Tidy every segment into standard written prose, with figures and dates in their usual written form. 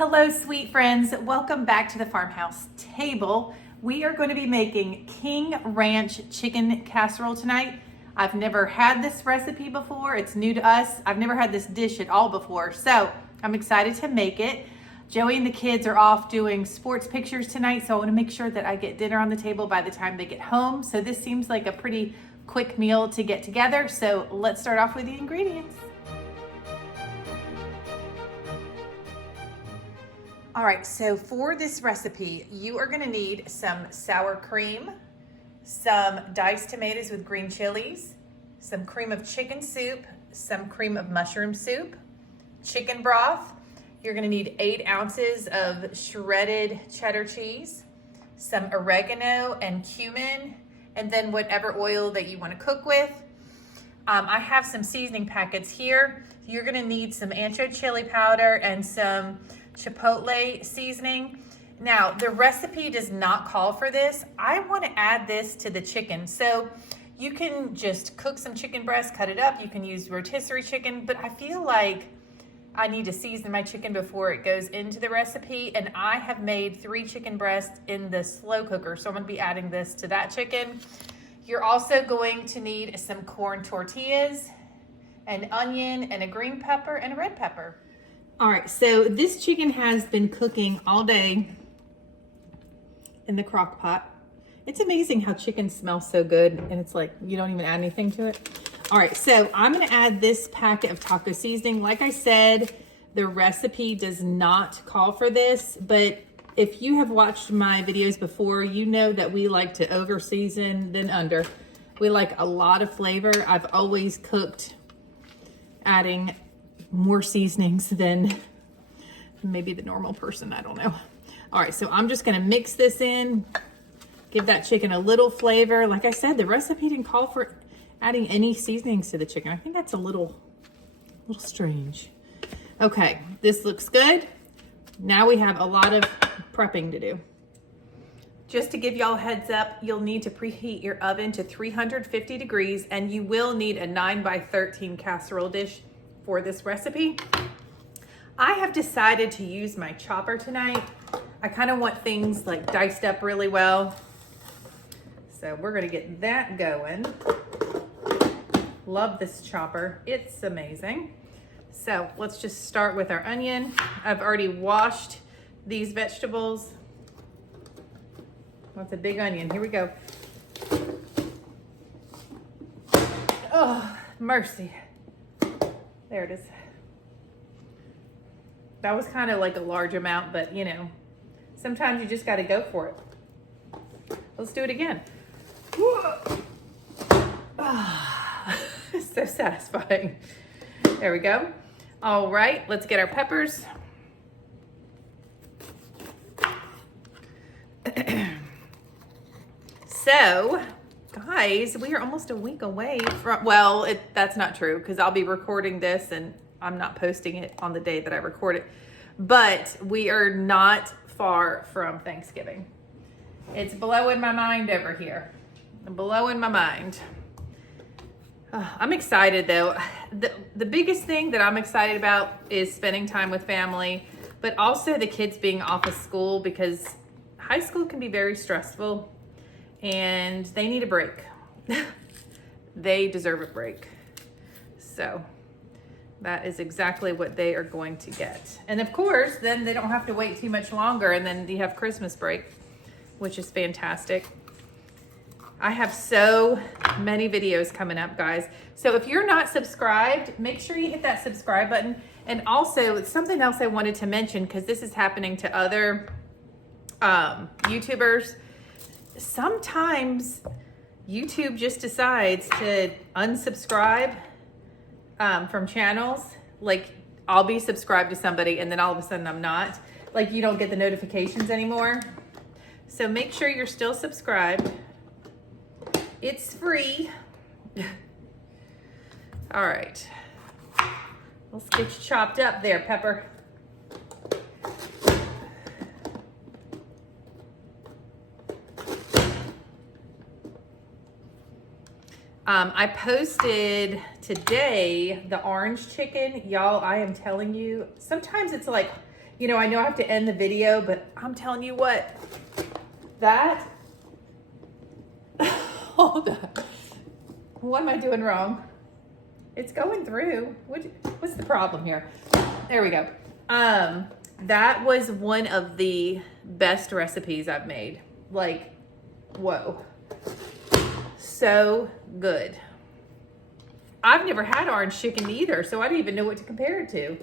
Hello, sweet friends. Welcome back to the Farmhouse Table. We are going to be making King Ranch chicken casserole tonight. I've never had this recipe before. It's new to us. I've never had this dish at all before, so I'm excited to make it. Joey and the kids are off doing sports pictures tonight, so I want to make sure that I get dinner on the table by the time they get home. So this seems like a pretty quick meal to get together. So let's start off with the ingredients. All right, so for this recipe, you are gonna need some sour cream, some diced tomatoes with green chilies, some cream of chicken soup, some cream of mushroom soup, chicken broth. You're gonna need 8 ounces of shredded cheddar cheese, some oregano and cumin, and then whatever oil that you wanna cook with. I have some seasoning packets here. You're gonna need some ancho chili powder and some chipotle seasoning. Now, the recipe does not call for this. I want to add this to the chicken. So you can just cook some chicken breast, cut it up. You can use rotisserie chicken, but I feel like I need to season my chicken before it goes into the recipe. And I have made 3 chicken breasts in the slow cooker. So I'm going to be adding this to that chicken. You're also going to need some corn tortillas, an onion, and a green pepper and a red pepper. All right, so this chicken has been cooking all day in the crock pot. It's amazing how chicken smells so good and it's like you don't even add anything to it. All right, so I'm gonna add this packet of taco seasoning. Like I said, the recipe does not call for this, but if you have watched my videos before, you know that we like to over season than under. We like a lot of flavor. I've always cooked adding more seasonings than maybe the normal person, I don't know. All right, so I'm just gonna mix this in, give that chicken a little flavor. Like I said, the recipe didn't call for adding any seasonings to the chicken. I think that's a little strange. Okay, this looks good. Now we have a lot of prepping to do. Just to give y'all a heads up, you'll need to preheat your oven to 350 degrees and you will need a 9x13 casserole dish for this recipe. I have decided to use my chopper tonight. I kind of want things like diced up really well. So we're gonna get that going. Love this chopper, it's amazing. So let's just start with our onion. I've already washed these vegetables. That's a big onion, here we go. Oh, mercy. There it is. That was kind of like a large amount, but you know, sometimes you just got to go for it. Let's do it again. So satisfying. There we go. All right, let's get our peppers. So, guys, we are almost a week away from, well, that's not true because I'll be recording this and I'm not posting it on the day that I record it, but we are not far from Thanksgiving. It's blowing my mind over here. Blowing my mind. I'm excited though. The biggest thing that I'm excited about is spending time with family, but also the kids being off of school because high school can be very stressful and they need a break. They deserve a break. So that is exactly what they are going to get. And of course, then they don't have to wait too much longer and then you have Christmas break, which is fantastic. I have so many videos coming up, guys. So if you're not subscribed, make sure you hit that subscribe button. And also, it's something else I wanted to mention because this is happening to other YouTubers. Sometimes YouTube just decides to unsubscribe from channels. Like I'll be subscribed to somebody and then all of a sudden I'm not. Like you don't get the notifications anymore. So make sure you're still subscribed. It's free. All right. Let's get you chopped up there, Pepper. I posted today the orange chicken. Y'all, I am telling you, sometimes it's like, You know, I know I have to end the video, but I'm telling you what, that, hold on. What am I doing wrong? It's going through. What's the problem here? There we go. That was one of the best recipes I've made. Like, whoa. So good. I've never had orange chicken either, so I didn't even know what to compare it to.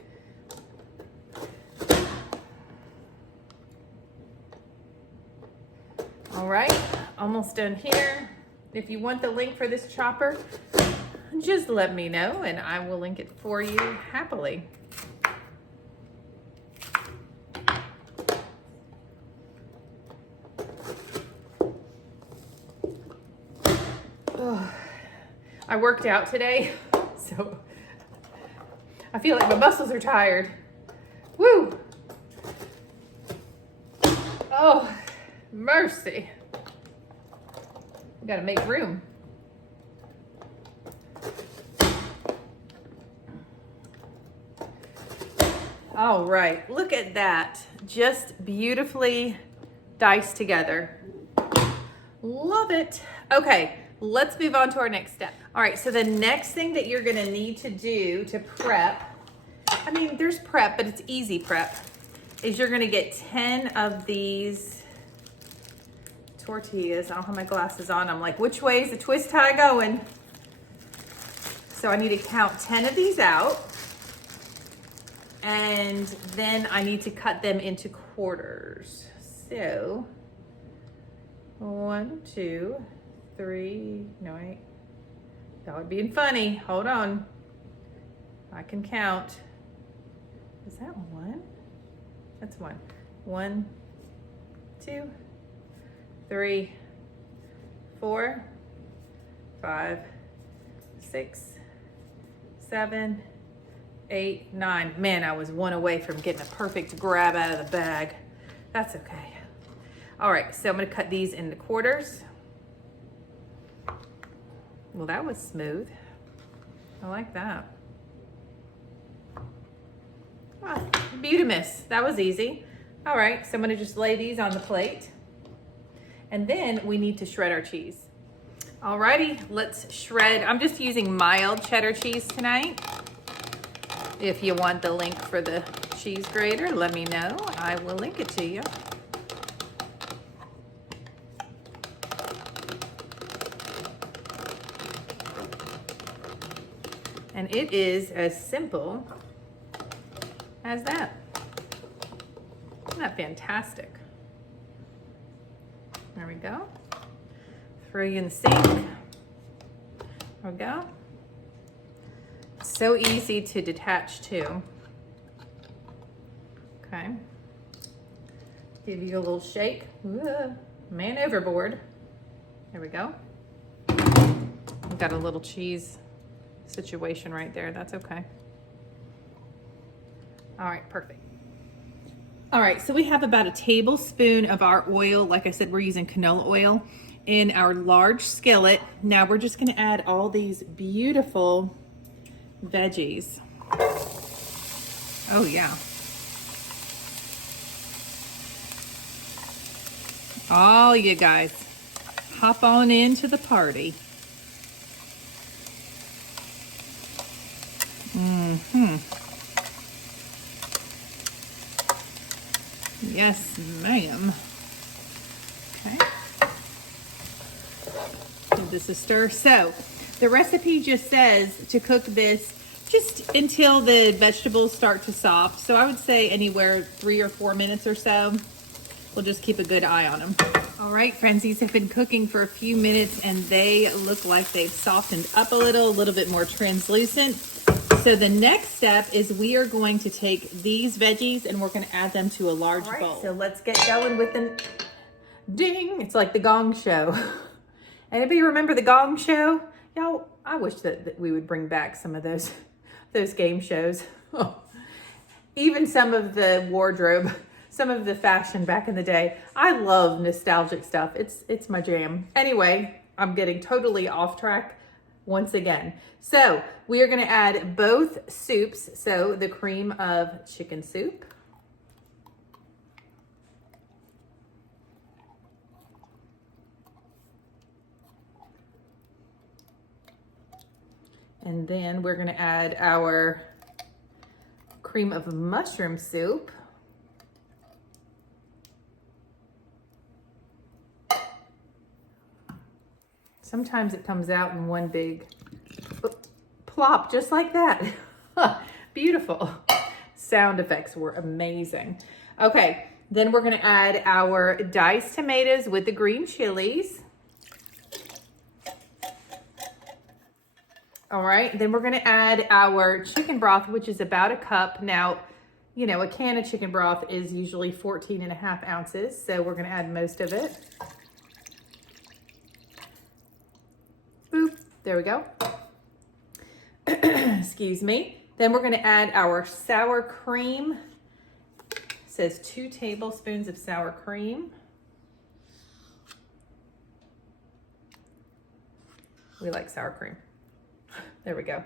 All right, almost done here. If you want the link for this chopper, just let me know and I will link it for you happily. Oh, I worked out today, so I feel like my muscles are tired. Woo! Oh, mercy. We gotta make room. All right, look at that. Just beautifully diced together. Love it. Okay, let's move on to our next step. All right, so the next thing that you're gonna need to do to prep, I mean, there's prep, but it's easy prep, is you're gonna get 10 of these tortillas. I don't have my glasses on. I'm like, which way is the twist tie going? So I need to count 10 of these out. And then I need to cut them into quarters. So 1, 2, 3, no, wait. That would be funny. Hold on. I can count. Is that 1? That's 1. 1, 2, 3, 4, 5, 6, 7, 8, 9. Man, I was 1 away from getting a perfect grab out of the bag. That's okay. All right, so I'm gonna cut these into quarters. Well, that was smooth. I like that. Ah, beautimous. That was easy. All right, so I'm gonna just lay these on the plate. And then we need to shred our cheese. Alrighty, let's shred. I'm just using mild cheddar cheese tonight. If you want the link for the cheese grater, let me know. I will link it to you. And it is as simple as that. Isn't that fantastic? There we go. Throw you in the sink. There we go. So easy to detach too. Okay. Give you a little shake. Ooh, man overboard. There we go. We've got a little cheese situation right there. That's okay. All right, perfect. All right, so we have about a tablespoon of our oil. Like I said, we're using canola oil in our large skillet. Now we're just gonna add all these beautiful veggies. Oh yeah. All you guys, hop on into the party. Yes, ma'am. Okay. Give this a stir. So the recipe just says to cook this just until the vegetables start to soft. So I would say anywhere 3 or 4 minutes or so. We'll just keep a good eye on them. All right, friends, these have been cooking for a few minutes and they look like they've softened up a little bit more translucent. So the next step is we are going to take these veggies and we're gonna add them to a large bowl. So let's get going with the ding. It's like the Gong Show. Anybody remember the Gong Show? Y'all, I wish that we would bring back some of those game shows. Even some of the wardrobe, some of the fashion back in the day. I love nostalgic stuff. It's my jam. Anyway, I'm getting totally off track once again. So we are gonna add both soups. So the cream of chicken soup And then we're gonna add our cream of mushroom soup. Sometimes it comes out in one big plop, just like that. Beautiful. Sound effects were amazing. Okay, then we're gonna add our diced tomatoes with the green chilies. All right, then we're gonna add our chicken broth, which is about a cup. Now, you know, a can of chicken broth is usually 14.5 ounces, so we're gonna add most of it. Boop, there we go. Excuse me. Then we're gonna add our sour cream. It says 2 tablespoons of sour cream. We like sour cream. There we go.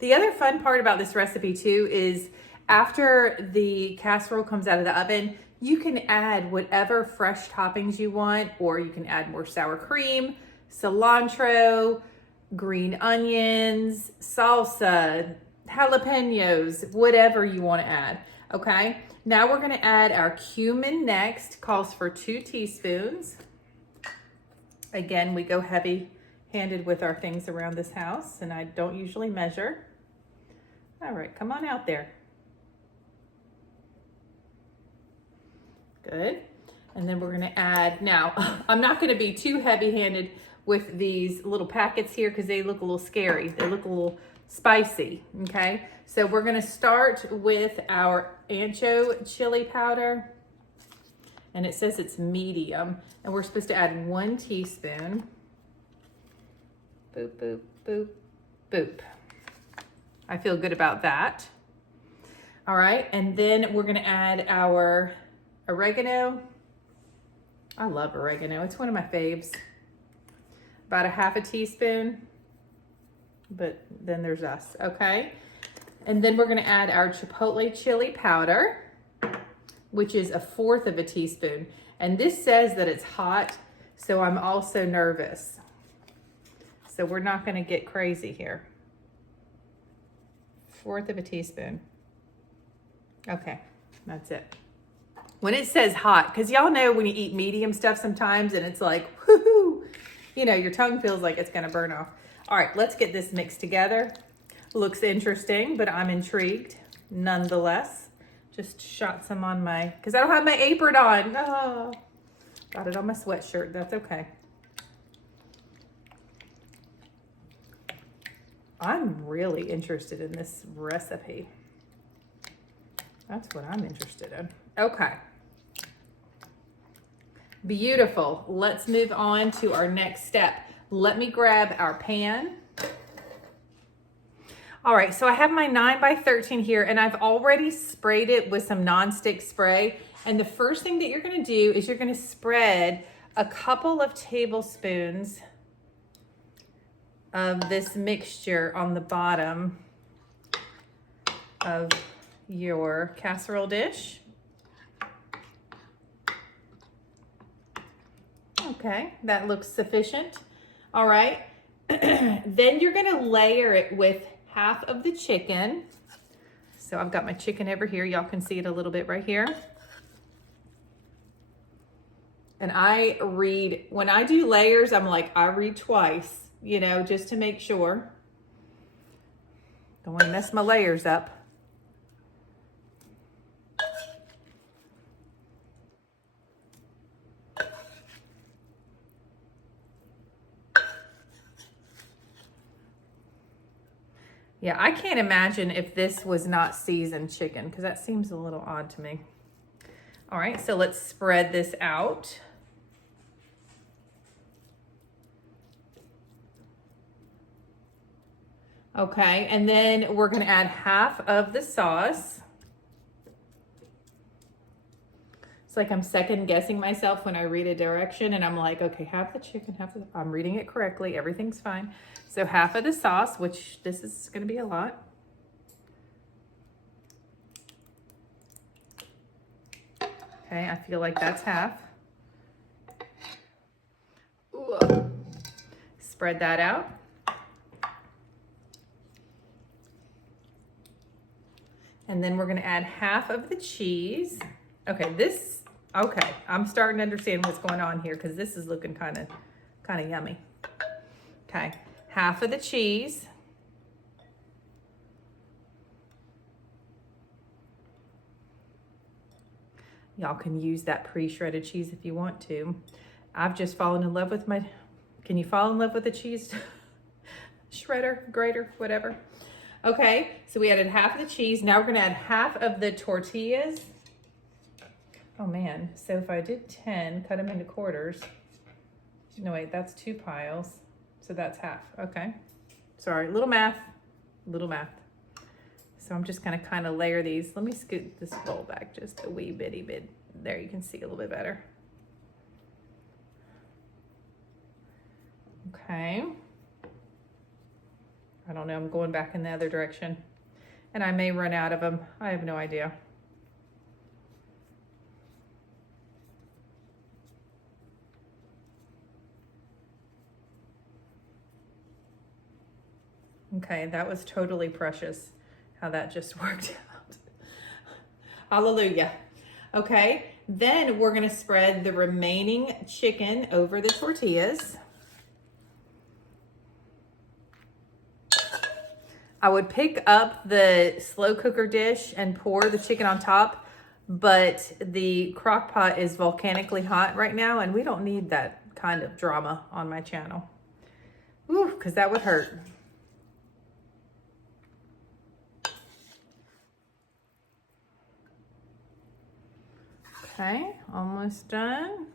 The other fun part about this recipe too is after the casserole comes out of the oven, you can add whatever fresh toppings you want, or you can add more sour cream, cilantro, green onions, salsa, jalapenos, whatever you want to add. Okay, now we're going to add our cumin next. Calls for 2 teaspoons. Again, we go heavy handed with our things around this house, and I don't usually measure. All right, come on out there. Good. And then we're gonna add, now, I'm not gonna be too heavy handed with these little packets here because they look a little scary. They look a little spicy, okay? So we're gonna start with our ancho chili powder, and it says it's medium, and we're supposed to add 1 teaspoon. Boop, boop, boop, boop. I feel good about that. All right, and then we're gonna add our oregano. I love oregano, it's one of my faves. About a 1/2 teaspoon, but then there's us, okay? And then we're gonna add our chipotle chili powder, which is 1/4 teaspoon. And this says that it's hot, so I'm also nervous. So we're not gonna get crazy here. 1/4 teaspoon. Okay, that's it. When it says hot, because y'all know when you eat medium stuff sometimes and it's like, whoo, you know, your tongue feels like it's gonna burn off. All right, let's get this mixed together. Looks interesting, but I'm intrigued nonetheless. Just shot some on my, because I don't have my apron on. Oh, got it on my sweatshirt, that's okay. I'm really interested in this recipe. That's what I'm interested in. Okay. Beautiful. Let's move on to our next step. Let me grab our pan. All right, so I have my 9x13 here, and I've already sprayed it with some nonstick spray. And the first thing that you're gonna do is you're gonna spread a couple of tablespoons of this mixture on the bottom of your casserole dish. Okay, that looks sufficient. All right, then you're gonna layer it with 1/2 of the chicken. So I've got my chicken over here. Y'all can see it a little bit right here. And I read, when I do layers, I'm like, I read twice, you know, just to make sure. Don't want to mess my layers up. Yeah, I can't imagine if this was not seasoned chicken, because that seems a little odd to me. All right, so let's spread this out. Okay, and then we're gonna add 1/2 of the sauce. It's like I'm second guessing myself when I read a direction and I'm like, okay, 1/2 the chicken, 1/2 the, I'm reading it correctly, everything's fine. So 1/2 of the sauce, which this is gonna be a lot. Okay, I feel like that's 1/2. Ooh. Spread that out. And then we're gonna add half of the cheese. Okay, I'm starting to understand what's going on here because this is looking kind of yummy. Okay, half of the cheese. Y'all can use that pre-shredded cheese if you want to. I've just fallen in love with can you fall in love with a cheese shredder, grater, whatever? Okay, so we added half of the cheese. Now we're gonna add half of the tortillas. Oh man, so if I did 10, cut them into quarters. No wait, that's 2 piles. So that's half, okay. Sorry, little math. So I'm just gonna kind of layer these. Let me scoot this bowl back just a wee bitty bit. There, you can see a little bit better. Okay. I don't know, I'm going back in the other direction. And I may run out of them. I have no idea. Okay, that was totally precious how that just worked out. Hallelujah. Okay, then we're gonna spread the remaining chicken over the tortillas. I would pick up the slow cooker dish and pour the chicken on top, but the crock pot is volcanically hot right now and we don't need that kind of drama on my channel. Ooh, because that would hurt. Okay, almost done.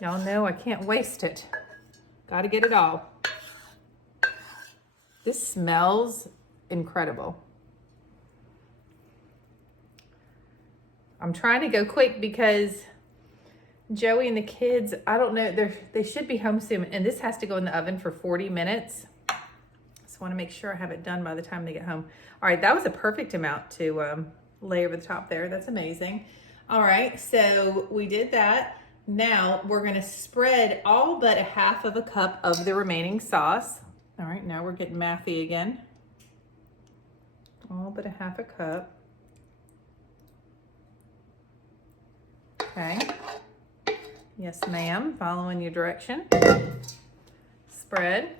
Y'all know I can't waste it. Gotta get it all. This smells incredible. I'm trying to go quick because Joey and the kids, I don't know, they should be home soon. And this has to go in the oven for 40 minutes. So I wanna make sure I have it done by the time they get home. All right, that was a perfect amount to lay over the top there. That's amazing. All right, so we did that. Now we're gonna spread all but a half of a cup of the remaining sauce. All right, now we're getting mathy again. All but a half a cup. Okay. Yes, ma'am, following your direction. Spread.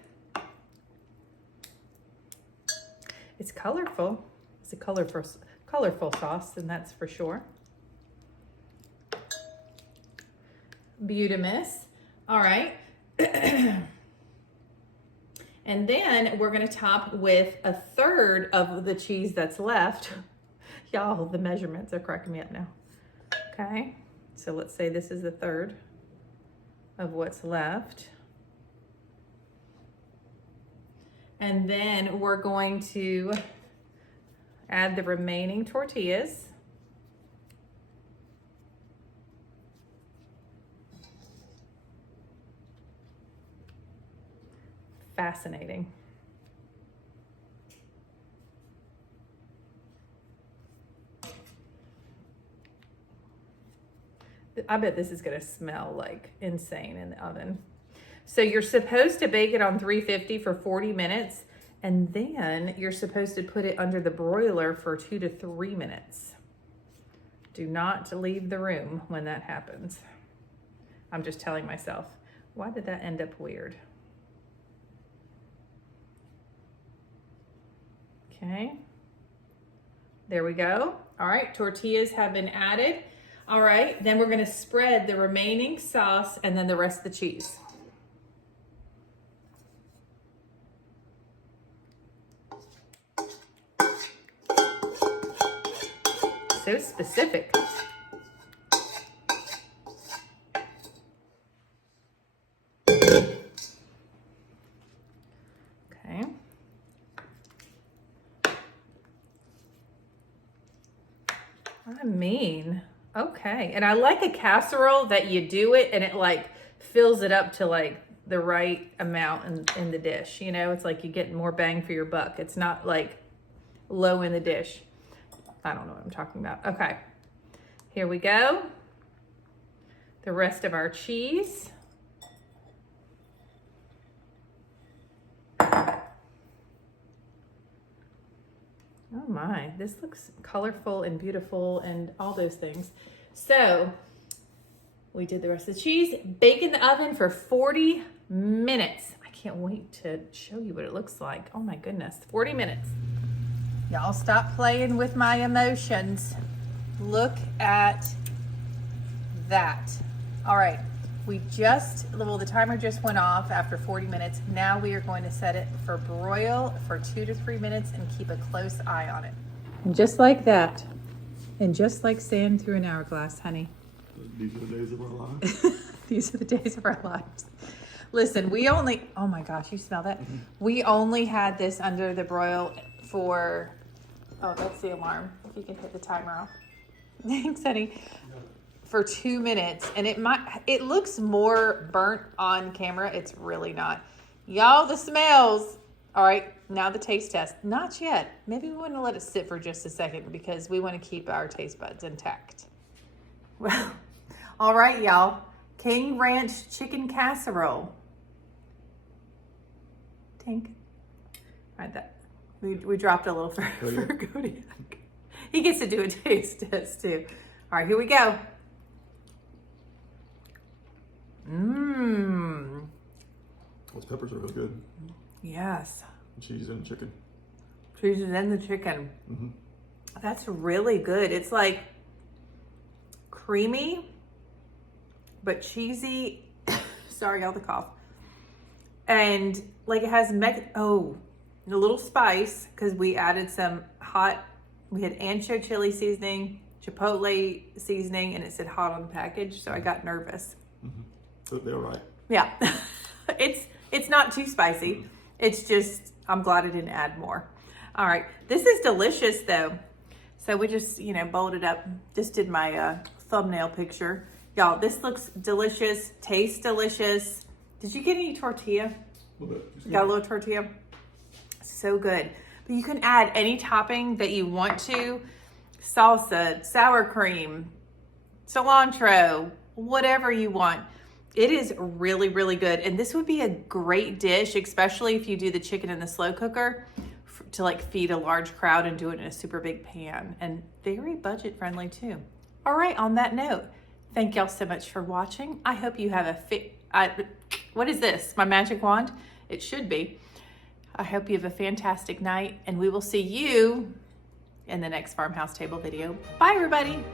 It's colorful. It's a colorful sauce, and that's for sure. Beautimous. All right. And then we're gonna top with a third of the cheese that's left. Y'all, the measurements are cracking me up now. Okay, so let's say this is a third of what's left. And then we're going to add the remaining tortillas. Fascinating. I bet this is gonna smell like insane in the oven. So you're supposed to bake it on 350 for 40 minutes, and then you're supposed to put it under the broiler for 2 to 3 minutes. Do not leave the room when that happens. I'm just telling myself, why did that end up weird? Okay, there we go. All right, tortillas have been added. All right, then we're gonna spread the remaining sauce and then the rest of the cheese. So specific. Okay. I mean, okay. And I like a casserole that you do it and it like fills it up to like the right amount in the dish. You know, it's like you get more bang for your buck. It's not like low in the dish. I don't know what I'm talking about. Okay, here we go. The rest of our cheese. my, this looks colorful and beautiful and all those things. So we did the rest of the cheese. Bake in the oven for 40 minutes. I can't wait to show you what it looks like. Oh my goodness, 40 minutes. Y'all stop playing with my emotions. Look at that. All right, the timer just went off after 40 minutes. Now we are going to set it for broil for 2 to 3 minutes and keep a close eye on it. And just like that, and just like sand through an hourglass, honey. These are the days of our lives. These are the days of our lives. Listen, oh my gosh, you smell that? We only had this under the broil for, oh, that's the alarm. If you can hit the timer off. Thanks, honey. For 2 minutes, and it looks more burnt on camera. It's really not. Y'all, the smells. All right, now the taste test. Not yet. Maybe we want to let it sit for just a second because we want to keep our taste buds intact. Well, all right, y'all. King Ranch chicken casserole. Tink. All right, we dropped a little for Kodiak. He gets to do a taste test too. All right, here we go. Mmm. Those peppers are real good. Yes. Cheese and chicken. Cheese and then the chicken. Mm-hmm. That's really good. It's like creamy, but cheesy. Sorry, all the cough. And like it has a little spice because we added some we had ancho chili seasoning, chipotle seasoning, and it said hot on the package. So I got nervous. Mm-hmm. So they're right. Yeah. It's not too spicy. It's just, I'm glad I didn't add more. All right. This is delicious though. So we just, bowled it up. Just did my thumbnail picture. Y'all, this looks delicious. Tastes delicious. Did you get any tortilla? A little bit. Got a little tortilla? So good. But you can add any topping that you want to. Salsa, sour cream, cilantro, whatever you want. It is really, really good. And this would be a great dish, especially if you do the chicken in the slow cooker to like feed a large crowd and do it in a super big pan, and very budget friendly too. All right, on that note, thank y'all so much for watching. I hope you have what is this? My magic wand? It should be. I hope you have a fantastic night, and we will see you in the next Farmhouse Table video. Bye, everybody.